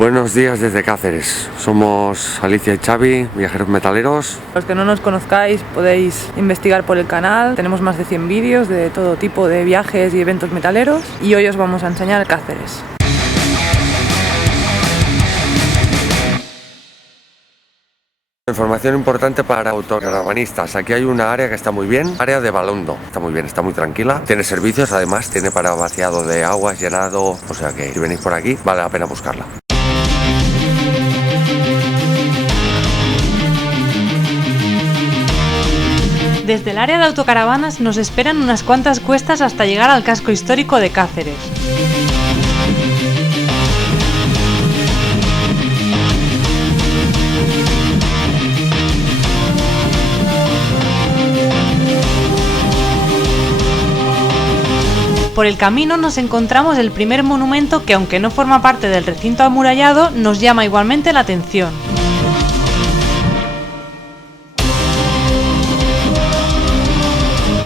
Buenos días desde Cáceres. Somos Alicia y Xavi, viajeros metaleros. Los que no nos conozcáis podéis investigar por el canal. Tenemos más de 100 vídeos de todo tipo de viajes y eventos metaleros. Y hoy os vamos a enseñar Cáceres. Información importante para autocaravanistas. Aquí hay una área que está muy bien, área de Balondo. Está muy bien, está muy tranquila. Tiene servicios, además tiene para vaciado de aguas, llenado. O sea que si venís por aquí, vale la pena buscarla. Desde el área de autocaravanas nos esperan unas cuantas cuestas hasta llegar al casco histórico de Cáceres. Por el camino nos encontramos el primer monumento que, aunque no forma parte del recinto amurallado, nos llama igualmente la atención.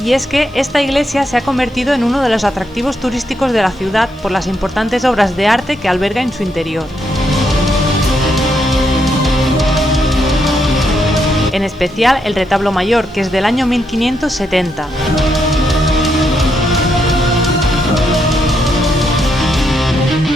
Y es que esta iglesia se ha convertido en uno de los atractivos turísticos de la ciudad por las importantes obras de arte que alberga en su interior. En especial el retablo mayor, que es del año 1570.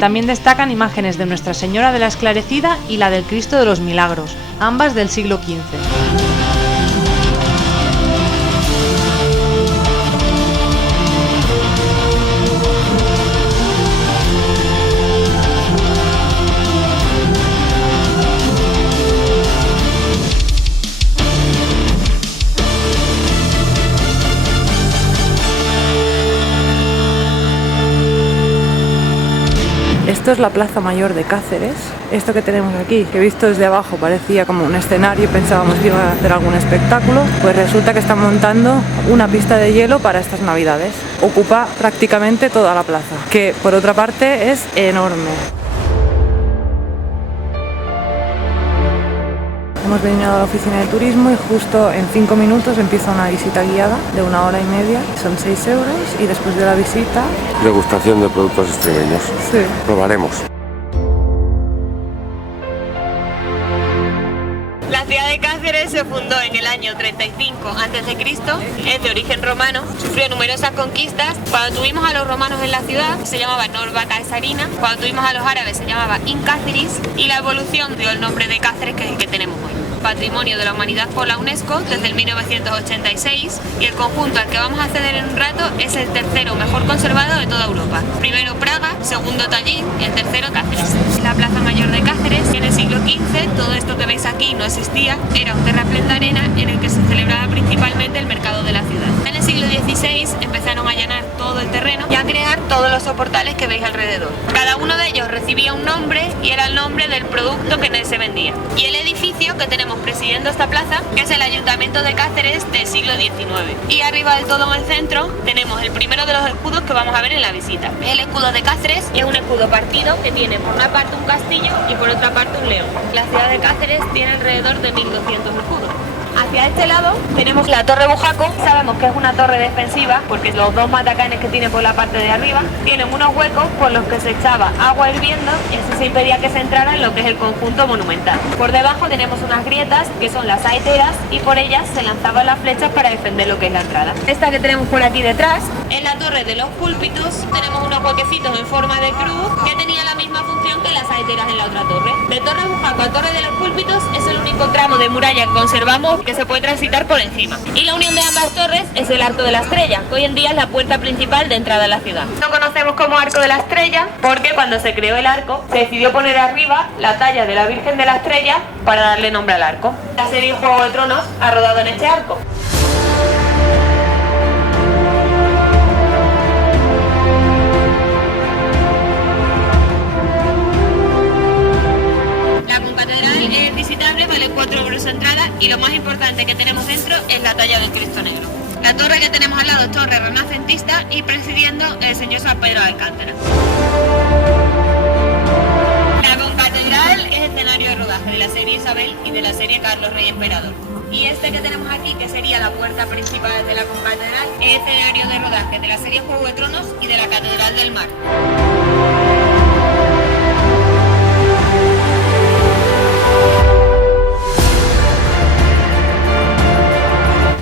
También destacan imágenes de Nuestra Señora de la Esclarecida y la del Cristo de los Milagros, ambas del siglo XV. Esto es la Plaza Mayor de Cáceres. Esto que tenemos aquí, que visto desde abajo parecía como un escenario, pensábamos que iban a hacer algún espectáculo, pues resulta que están montando una pista de hielo para estas navidades. Ocupa prácticamente toda la plaza, que por otra parte es enorme. Hemos venido a la oficina de turismo y justo en 5 minutos empieza una visita guiada de 1 hora y media. Son 6 euros y después de la visita... Degustación de productos extremeños. Sí. Probaremos. La ciudad de Cáceres se fundó en el año 35 a.C., es de origen romano, sufrió numerosas conquistas. Cuando tuvimos a los romanos en la ciudad se llamaba Norba Caesarina, cuando tuvimos a los árabes se llamaba Incáceris y la evolución dio el nombre de Cáceres, que es el que tenemos hoy. Patrimonio de la Humanidad por la UNESCO desde el 1986 y el conjunto al que vamos a acceder en un rato es el tercero mejor conservado de toda Europa. Primero Praga, segundo Tallin y el tercero Cáceres. La Plaza Mayor de Cáceres, en el siglo XV, todo esto que veis aquí no existía, era un terraplén de arena en el que se celebraba principalmente el mercado de la ciudad. En el siglo XVI empezaron a allanar todo el terreno y a crear todos los soportales que veis alrededor. Cada uno de ellos recibía un nombre y era el nombre del producto que en él se vendía. Y el edificio que tenemos presidiendo esta plaza es el Ayuntamiento de Cáceres del siglo XIX. Y arriba del todo en el centro tenemos el primero de los escudos que vamos a ver en la visita. El escudo de Cáceres es un escudo partido que tiene por una parte un castillo y por otra parte un león. La ciudad de Cáceres tiene alrededor de 1200 escudos. Hacia este lado tenemos la Torre Bujaco. Sabemos que es una torre defensiva porque los dos matacanes que tiene por la parte de arriba tienen unos huecos por los que se echaba agua hirviendo y así se impedía que se entrara en lo que es el conjunto monumental. Por debajo tenemos unas grietas que son las saeteras y por ellas se lanzaban las flechas para defender lo que es la entrada. Esta que tenemos por aquí detrás es la Torre de los Púlpitos. Tenemos unos huequecitos en forma de cruz que tenía la misma función que las saeteras en la otra torre. De Torre Bujaco a Torre de los Púlpitos es el único tramo de muralla que conservamos que se puede transitar por encima. Y la unión de ambas torres es el Arco de la Estrella, que hoy en día es la puerta principal de entrada a la ciudad. Lo conocemos como Arco de la Estrella porque cuando se creó el arco se decidió poner arriba la talla de la Virgen de la Estrella para darle nombre al arco. La serie Juego de Tronos ha rodado en este arco. Es visitable, vale 4 euros entrada y lo más importante que tenemos dentro es la talla del Cristo Negro. La torre que tenemos al lado es torre renacentista y presidiendo el señor San Pedro de Alcántara. La concatedral es escenario de rodaje de la serie Isabel y de la serie Carlos Rey Emperador. Y este que tenemos aquí, que sería la puerta principal de la concatedral, es escenario de rodaje de la serie Juego de Tronos y de la Catedral del Mar.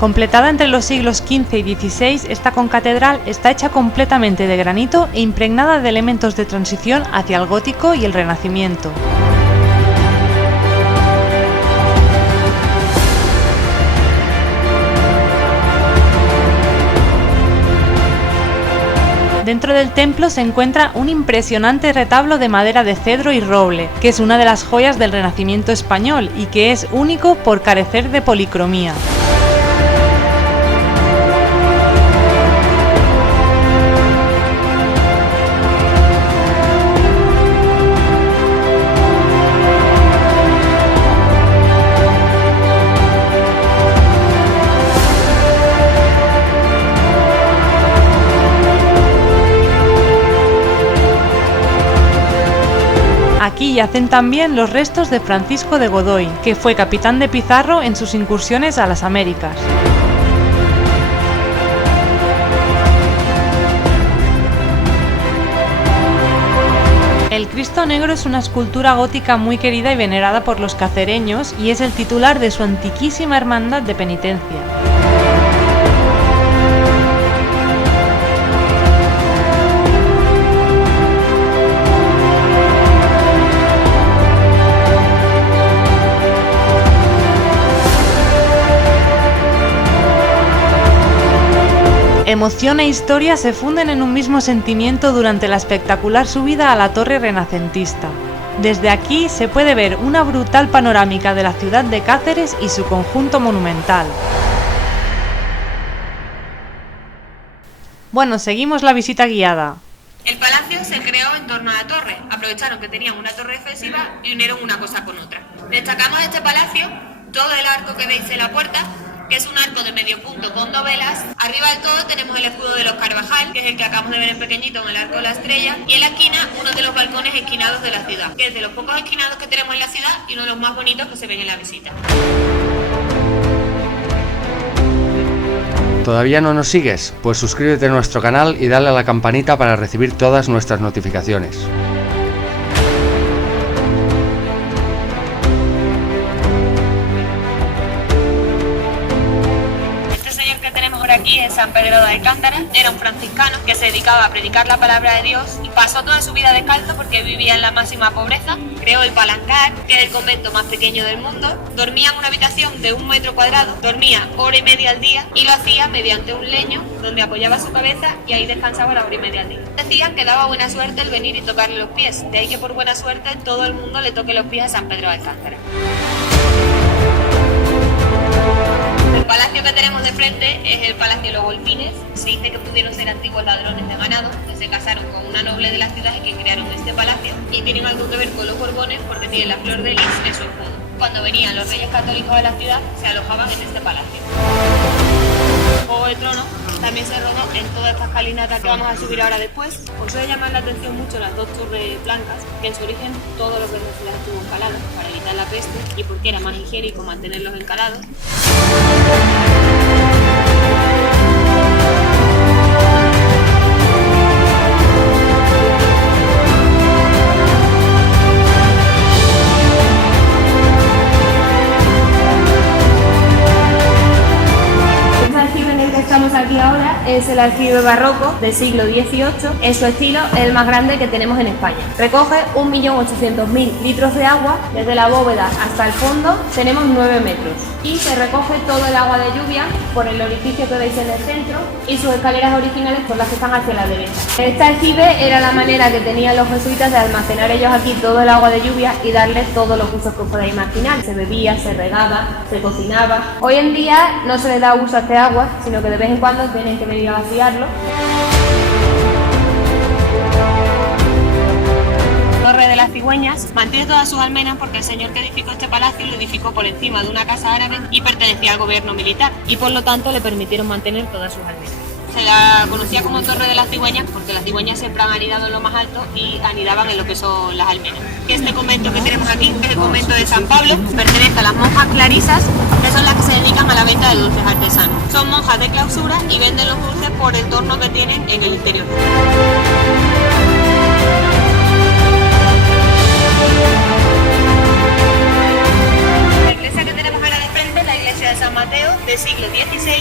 Completada entre los siglos XV y XVI, esta concatedral está hecha completamente de granito e impregnada de elementos de transición hacia el gótico y el renacimiento. Dentro del templo se encuentra un impresionante retablo de madera de cedro y roble, que es una de las joyas del Renacimiento español y que es único por carecer de policromía. Aquí yacen también los restos de Francisco de Godoy, que fue capitán de Pizarro en sus incursiones a las Américas. El Cristo Negro es una escultura gótica muy querida y venerada por los cacereños y es el titular de su antiquísima hermandad de penitencia. Emoción e historia se funden en un mismo sentimiento durante la espectacular subida a la torre renacentista. Desde aquí se puede ver una brutal panorámica de la ciudad de Cáceres y su conjunto monumental. Bueno, seguimos la visita guiada. El palacio se creó en torno a la torre. Aprovecharon que tenían una torre defensiva y unieron una cosa con otra. Destacamos de este palacio todo el arco que veis en la puerta, que es un arco de medio punto con dovelas. Arriba del todo tenemos el escudo de los Carvajal, que es el que acabamos de ver en pequeñito en el arco de la estrella, y en la esquina uno de los balcones esquinados de la ciudad, que es de los pocos esquinados que tenemos en la ciudad y uno de los más bonitos que se ven en la visita. ¿Todavía no nos sigues? Pues suscríbete a nuestro canal y dale a la campanita para recibir todas nuestras notificaciones. Aquí en San Pedro de Alcántara era un franciscano que se dedicaba a predicar la palabra de Dios y pasó toda su vida descalzo porque vivía en la máxima pobreza. Creó el Palancar, que es el convento más pequeño del mundo. Dormía en una habitación de 1 metro cuadrado, dormía hora y media al día y lo hacía mediante un leño donde apoyaba su cabeza y ahí descansaba la hora y media al día. Decían que daba buena suerte el venir y tocarle los pies, de ahí que por buena suerte todo el mundo le toque los pies a San Pedro de Alcántara. El palacio que tenemos de frente es el Palacio de los Golfines. Se dice que pudieron ser antiguos ladrones de ganado, que se casaron con una noble de la ciudad y que crearon este palacio, y tienen algo que ver con los Borbones porque tienen la flor de lis en su escudo. Cuando venían los reyes católicos a la ciudad, se alojaban en este palacio. Juego de Tronos también se rodó en toda esta escalinata que vamos a subir ahora después. Os suele llamar la atención mucho las dos torres blancas, que en su origen todos los verdes se las estuvo encalados para evitar la peste y porque era más higiénico mantenerlos encalados. Estamos aquí ahora, es el aljibe barroco del siglo XVIII, en su estilo es el más grande que tenemos en España. Recoge 1.800.000 litros de agua, desde la bóveda hasta el fondo tenemos 9 metros y se recoge todo el agua de lluvia por el orificio que veis en el centro y sus escaleras originales por las que están hacia la derecha. Este aljibe era la manera que tenían los jesuitas de almacenar ellos aquí todo el agua de lluvia y darle todos los usos que os podáis imaginar. Se bebía, se regaba, se cocinaba. Hoy en día no se le da uso a este agua, sino que de vez en cuando tienen que venir a vaciarlo. Torre de las Cigüeñas mantiene todas sus almenas porque el señor que edificó este palacio lo edificó por encima de una casa árabe y pertenecía al gobierno militar y por lo tanto le permitieron mantener todas sus almenas. Se la conocía como Torre de las Cigüeñas porque las cigüeñas siempre han anidado en lo más alto y anidaban en lo que son las almenas. Este convento que tenemos aquí, que es el convento de San Pablo, pertenece a las monjas clarisas, que son las que se dedican a la venta de dulces artesanos. Son monjas de clausura y venden los dulces por el torno que tienen en el interior. La iglesia que tenemos ahora de frente es la iglesia de San Mateo del siglo XVI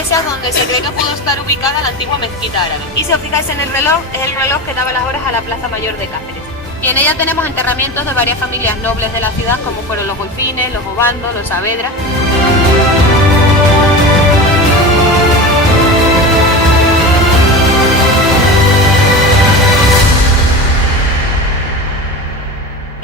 iglesias donde se cree que pudo estar ubicada la antigua mezquita árabe. Y si os fijáis en el reloj, es el reloj que daba las horas a la Plaza Mayor de Cáceres. Y en ella tenemos enterramientos de varias familias nobles de la ciudad, como fueron los Golfines, los Obando, los Saavedra.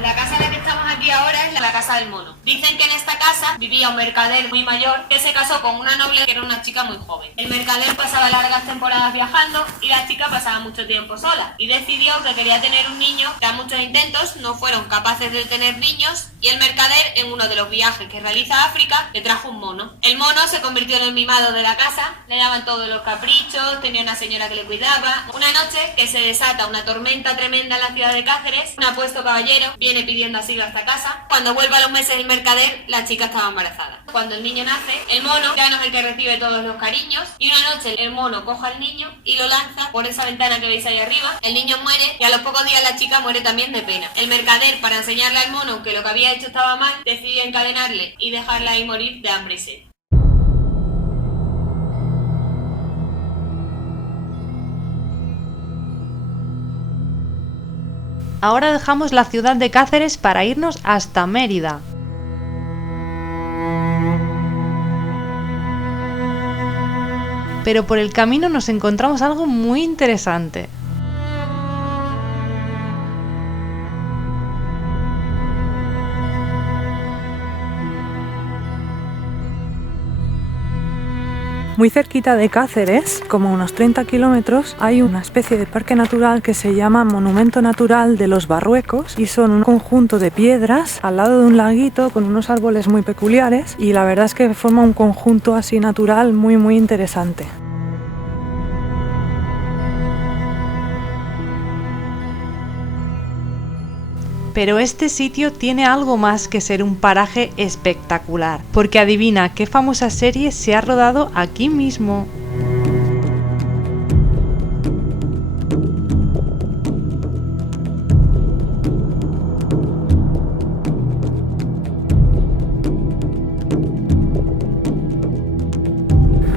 La casa en la que estamos aquí ahora es la casa del mono. Dicen que en esta casa vivía un mercader muy mayor que se casó con una noble que era una chica muy joven. El mercader pasaba largas temporadas viajando y la chica pasaba mucho tiempo sola. Y decidió que quería tener un niño, que a muchos intentos no fueron capaces de tener niños, y el mercader, en uno de los viajes que realiza a África, le trajo un mono. El mono se convirtió en el mimado de la casa, le daban todos los caprichos, tenía una señora que le cuidaba. Una noche que se desata una tormenta tremenda en la ciudad de Cáceres, un apuesto caballero viene pidiendo asilo a esta casa. Cuando vuelve a los meses el mercader, la chica estaba embarazada. Cuando el niño nace, el mono ya no es el que recibe todos los cariños, y una noche el mono coge al niño y lo lanza por esa ventana que veis ahí arriba. El niño muere y a los pocos días la chica muere también de pena. El mercader, para enseñarle al mono que lo que había hecho estaba mal, decide encadenarle y dejarla ahí morir de hambre y sed. Ahora dejamos la ciudad de Cáceres para irnos hasta Mérida. Pero por el camino nos encontramos algo muy interesante. Muy cerquita de Cáceres, como unos 30 kilómetros, hay una especie de parque natural que se llama Monumento Natural de los Barruecos, y son un conjunto de piedras al lado de un laguito con unos árboles muy peculiares, y la verdad es que forma un conjunto así natural muy interesante. Pero este sitio tiene algo más que ser un paraje espectacular, porque adivina qué famosa serie se ha rodado aquí mismo.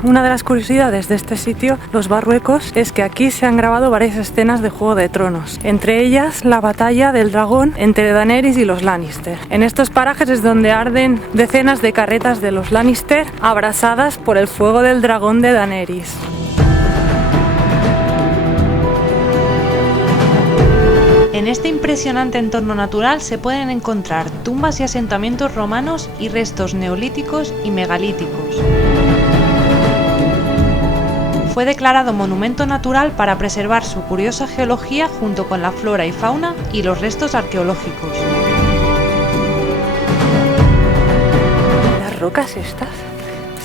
Una de las curiosidades de este sitio, Los Barruecos, es que aquí se han grabado varias escenas de Juego de Tronos, entre ellas la batalla del dragón entre Daenerys y los Lannister. En estos parajes es donde arden decenas de carretas de los Lannister abrasadas por el fuego del dragón de Daenerys. En este impresionante entorno natural se pueden encontrar tumbas y asentamientos romanos y restos neolíticos y megalíticos. Fue declarado monumento natural para preservar su curiosa geología junto con la flora y fauna y los restos arqueológicos. Las rocas estas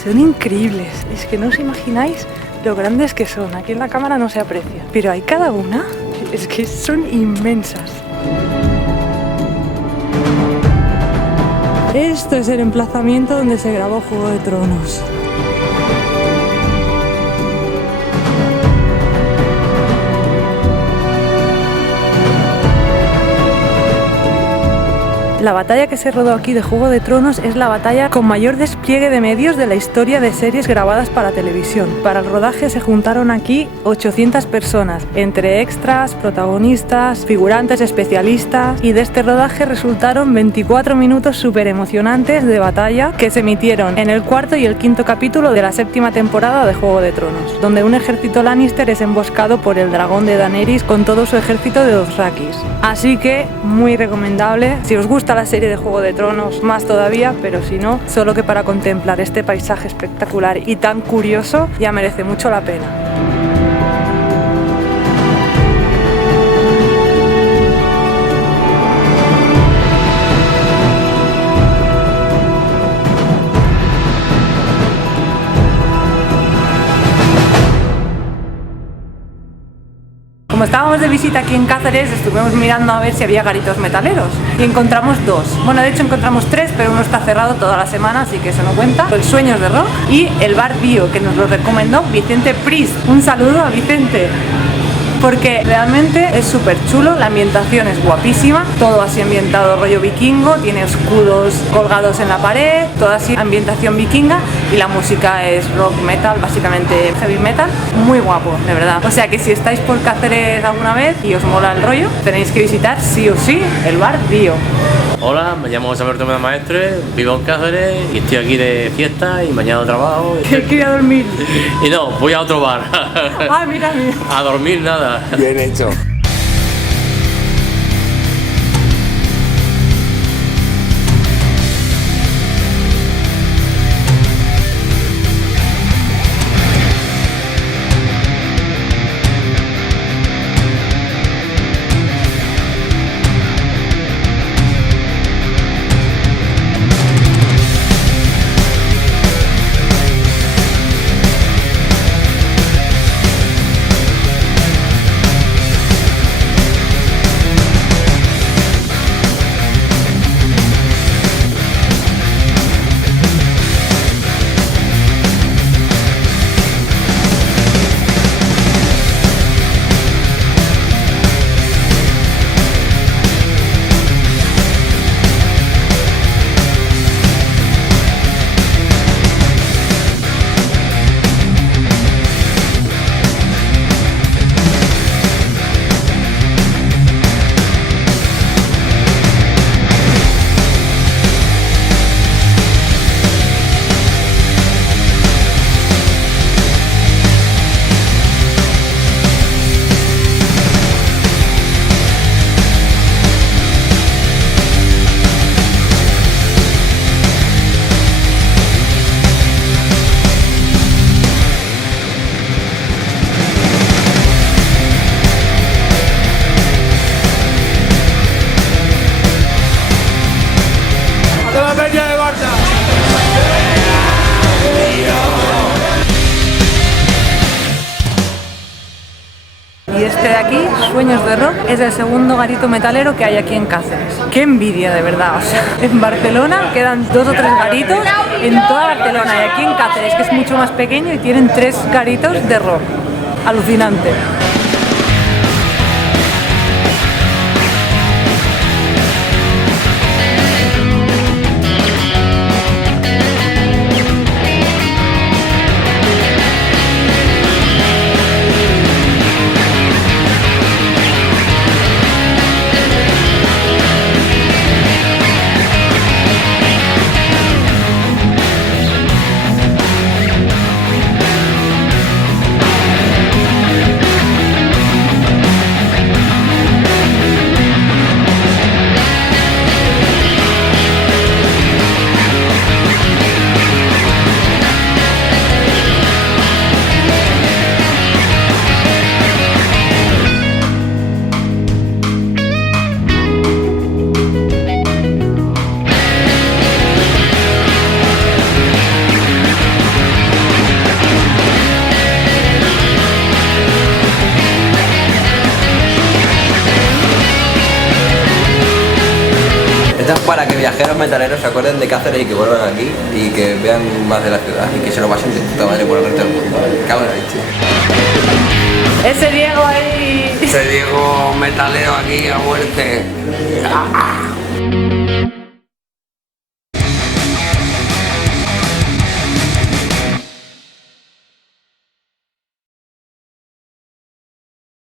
son increíbles, es que no os imagináis lo grandes que son. Aquí en la cámara no se aprecia, pero hay cada una, es que son inmensas. Esto es el emplazamiento donde se grabó Juego de Tronos. La batalla que se rodó aquí de Juego de Tronos es la batalla con mayor despliegue de medios de la historia de series grabadas para televisión. Para el rodaje se juntaron aquí 800 personas, entre extras, protagonistas, figurantes, especialistas, y de este rodaje resultaron 24 minutos súper emocionantes de batalla que se emitieron en el cuarto y el quinto capítulo de la 7ª temporada de Juego de Tronos, donde un ejército Lannister es emboscado por el dragón de Daenerys con todo su ejército de Dothrakis. Así que muy recomendable, si os gusta la serie de Juego de Tronos, más todavía, pero si no, solo que para contemplar este paisaje espectacular y tan curioso ya merece mucho la pena. Como estábamos de visita aquí en Cáceres, estuvimos mirando a ver si había garitos metaleros y encontramos dos. Bueno, de hecho encontramos tres, pero uno está cerrado toda la semana, así que eso no cuenta. El Sueños de Rock y el Bar Bio, que nos lo recomendó Vicente Pris. Un saludo a Vicente. porque realmente es súper chulo, la ambientación es guapísima, todo así ambientado rollo vikingo, tiene escudos colgados en la pared, toda así ambientación vikinga, y la música es rock metal, básicamente heavy metal, muy guapo, de verdad. O sea que si estáis por Cáceres alguna vez y os mola el rollo, tenéis que visitar sí o sí el bar Dio. Hola, me llamo José Alberto Meda Maestre, vivo en Cáceres y estoy aquí de fiesta y mañana trabajo. Que ir a dormir. Y no, voy a otro bar. Ah, mira. A dormir nada. Bien hecho. Y este de aquí, Sueños de Rock, es el segundo garito metalero que hay aquí en Cáceres. ¡Qué envidia, de verdad! O sea, en Barcelona quedan 2 o 3 garitos en toda Barcelona, y aquí en Cáceres, que es mucho más pequeño, y tienen 3 garitos de rock. Alucinante. Esto es para que viajeros metaleros se acuerden de Cáceres y que vuelvan aquí y que vean más de la ciudad y que se lo pasen de puta madre por el resto del mundo. Cago en la leche. Ese Diego ahí. Ese Diego metalero aquí a muerte.